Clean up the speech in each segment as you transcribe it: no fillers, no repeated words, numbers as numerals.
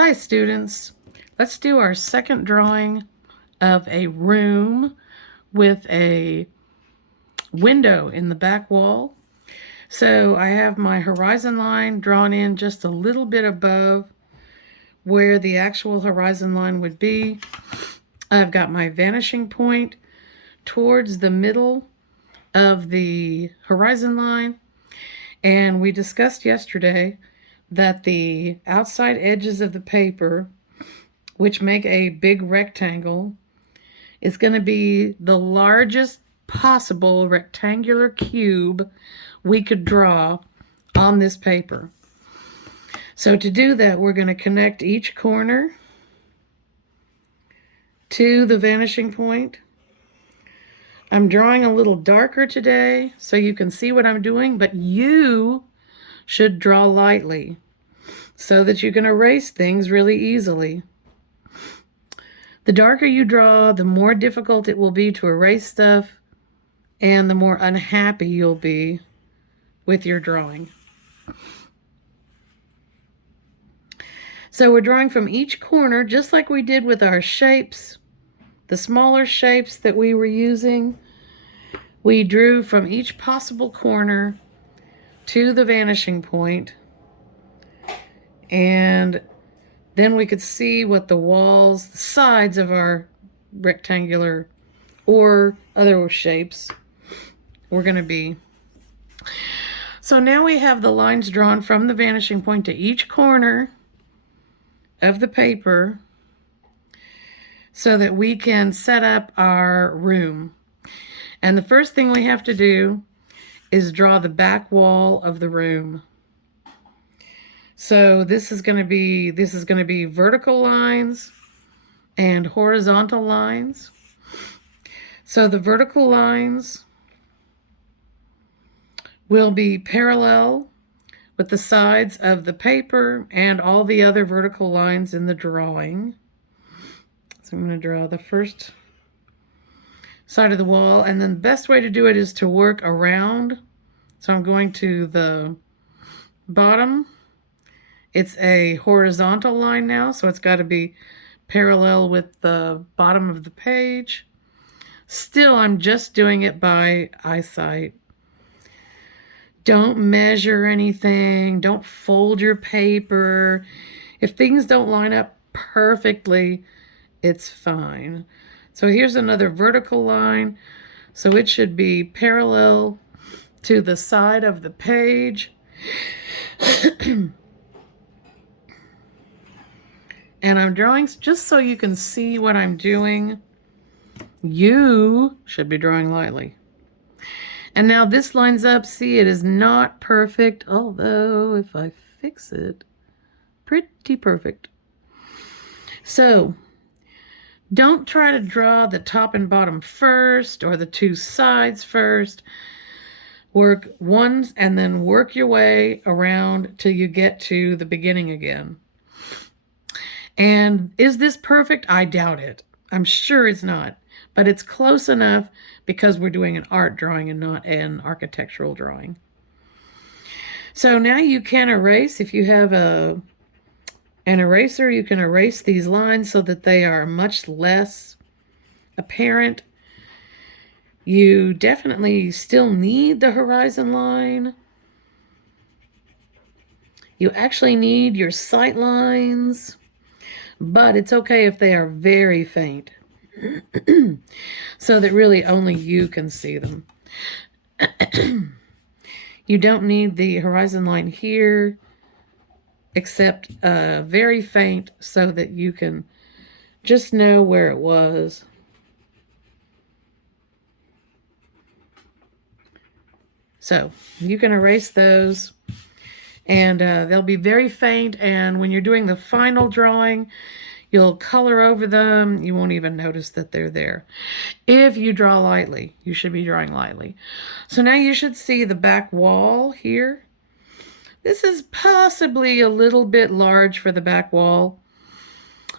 Hi students, let's do our second drawing of a room with a window in the back wall. So I have my horizon line drawn in just a little bit above where the actual horizon line would be. I've got my vanishing point towards the middle of the horizon line, and we discussed yesterday that the outside edges of the paper, which make a big rectangle, is going to be the largest possible rectangular cube we could draw on this paper. So to do that, we're going to connect each corner to the vanishing point. I'm drawing a little darker today so you can see what I'm doing, but you should draw lightly so that you can erase things really easily. The darker you draw, the more difficult it will be to erase stuff, and the more unhappy you'll be with your drawing. So we're drawing from each corner, just like we did with our shapes, the smaller shapes that we were using. We drew from each possible corner to the vanishing point, and then we could see what the walls, the sides of our rectangular or other shapes were going to be. So now we have the lines drawn from the vanishing point to each corner of the paper so that we can set up our room. And the first thing we have to do is draw the back wall of the room. So this is going to be vertical lines and horizontal lines. So the vertical lines will be parallel with the sides of the paper and all the other vertical lines in the drawing. So I'm going to draw the first side of the wall, and then the best way to do it is to work around. So I'm going to the bottom. It's a horizontal line now, so it's got to be parallel with the bottom of the page. Still, I'm just doing it by eyesight. Don't measure anything. Don't fold your paper. If things don't line up perfectly, it's fine. So here's another vertical line. So it should be parallel to the side of the page. And I'm drawing just so you can see what I'm doing. You should be drawing lightly. And now this lines up. See, it is not perfect, although if I fix it, pretty perfect. So don't try to draw the top and bottom first or the two sides first. Work one and then work your way around till you get to the beginning again. And is this perfect? I doubt it. I'm sure it's not, but it's close enough because we're doing an art drawing and not an architectural drawing. So now you can erase. If you have an eraser, you can erase these lines so that they are much less apparent. You definitely still need the horizon line. You actually need your sight lines, but it's okay if they are very faint so that really only you can see them. You don't need the horizon line here except very faint so that you can just know where it was. So you can erase those, and they'll be very faint, and when you're doing the final drawing, you'll color over them. You won't even notice that they're there. If you draw lightly, you should be drawing lightly. So now you should see the back wall here. This is possibly a little bit large for the back wall,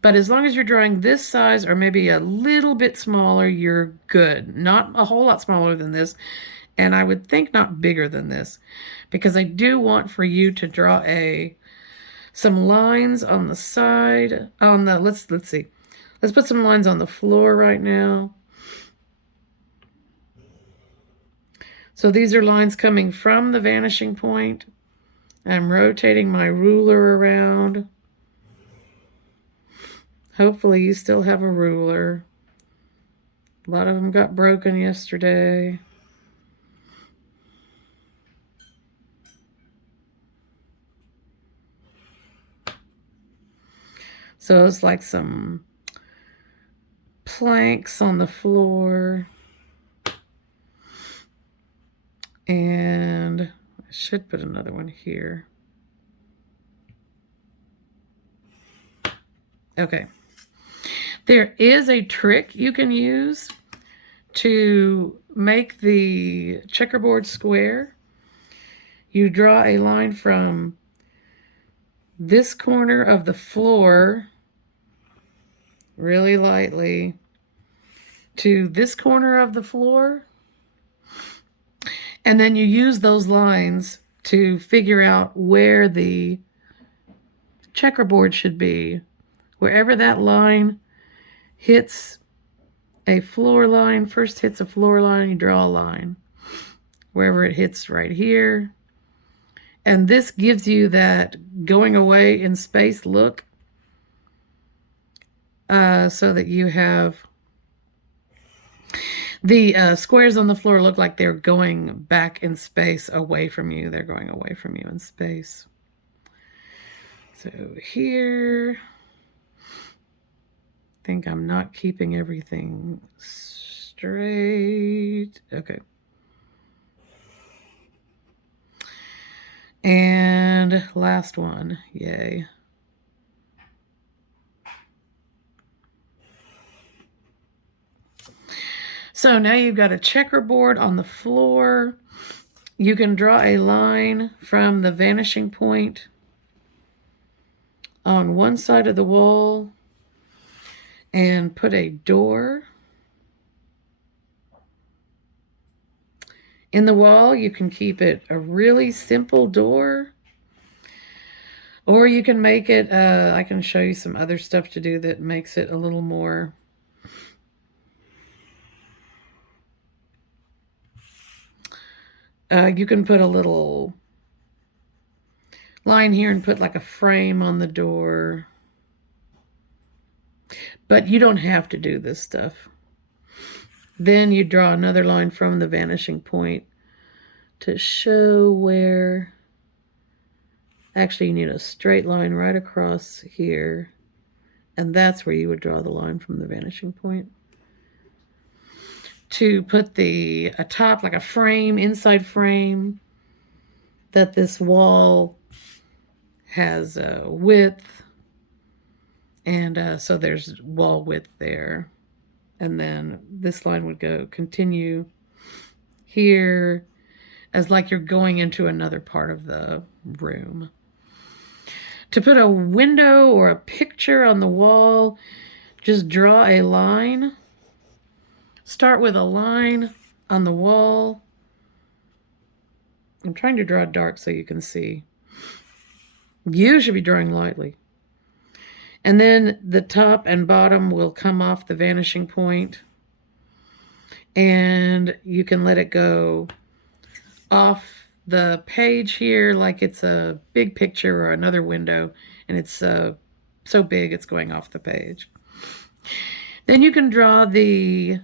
but as long as you're drawing this size or maybe a little bit smaller, you're good. Not a whole lot smaller than this, and I would think not bigger than this, because I do want for you to draw a some lines on the side, on the, let's see. Let's put some lines on the floor right now. So these are lines coming from the vanishing point. I'm rotating my ruler around. Hopefully you still have a ruler. A lot of them got broken yesterday. So it's like some planks on the floor. And I should put another one here. Okay. There is a trick you can use to make the checkerboard square. You draw a line from this corner of the floor really lightly to this corner of the floor. And then you use those lines to figure out where the checkerboard should be. Wherever that line hits a floor line, first hits a floor line, you draw a line. Wherever it hits right here. And this gives you that going away in space look. So that you have the squares on the floor look like they're going back in space away from you. They're going away from you in space. So here, I think I'm not keeping everything straight. Okay. And last one, yay. So now you've got a checkerboard on the floor. You can draw a line from the vanishing point on one side of the wall and put a door in the wall. You can keep it a really simple door, or you can make it, I can show you some other stuff to do that makes it a little more you can put a little line here and put like a frame on the door. But you don't have to do this stuff. Then you draw another line from the vanishing point to show where, actually you need a straight line right across here. And that's where you would draw the line from the vanishing point. To put a top, like a frame, inside frame, that this wall has a width. And so there's wall width there. And then this line would continue here as like you're going into another part of the room. To put a window or a picture on the wall, just draw a line. Start with a line on the wall. I'm trying to draw dark so you can see. You should be drawing lightly. And then the top and bottom will come off the vanishing point. And you can let it go off the page here like it's a big picture or another window. And it's so big it's going off the page. Then you can draw the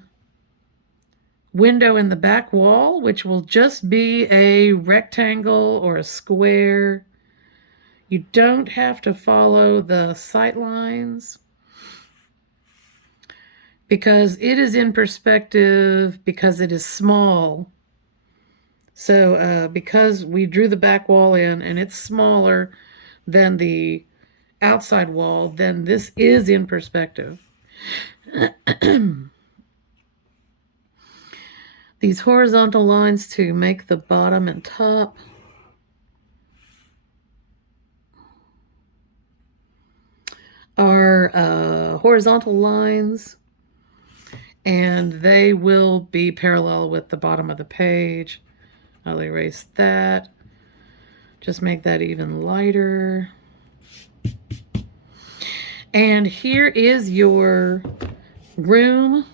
window in the back wall, which will just be a rectangle or a square. You don't have to follow the sight lines because it is in perspective because it is small. So because we drew the back wall in and it's smaller than the outside wall, then this is in perspective. These horizontal lines to make the bottom and top. Are horizontal lines, and they will be parallel with the bottom of the page. I'll erase that. Just make that even lighter. And here is your room